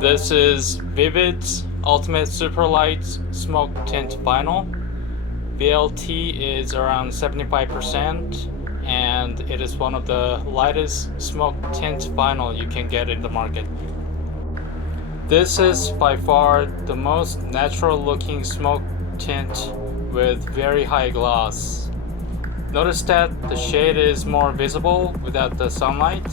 This is VViViD's Ultimate Super Light Smoke Tint Vinyl. VLT is around 75% and it is one of the lightest smoke tint vinyl you can get in the market. This is by far the most natural looking smoke tint with very high gloss. Notice that the shade is more visible without the sunlight.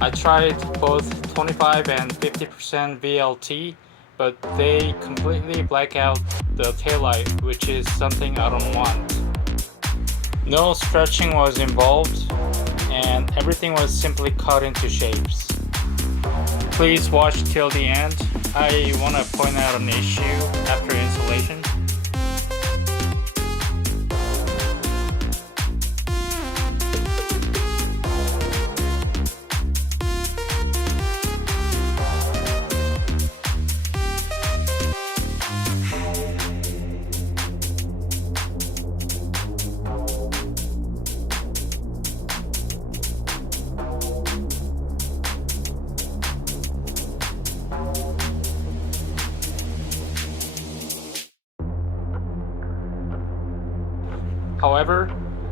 I tried both 25 and 50% VLT, but they completely black out the taillight, which is something I don't want. No stretching was involved, and everything was simply cut into shapes. Please watch till the end. I want to point out an issue after installation. However,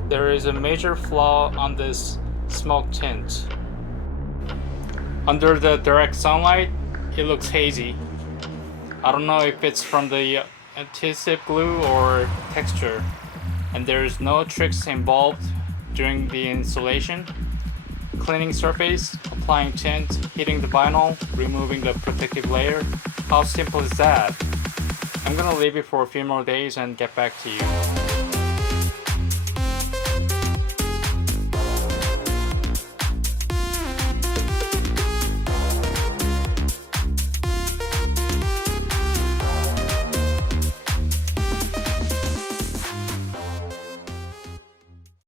there is a major flaw on this smoke tint. Under the direct sunlight, it looks hazy. I don't know if it's from the adhesive glue or texture, and there is no tricks involved during the installation. Cleaning surface, applying tint, heating the vinyl, removing the protective layer. How simple is that? I'm gonna leave it for a few more days and get back to you.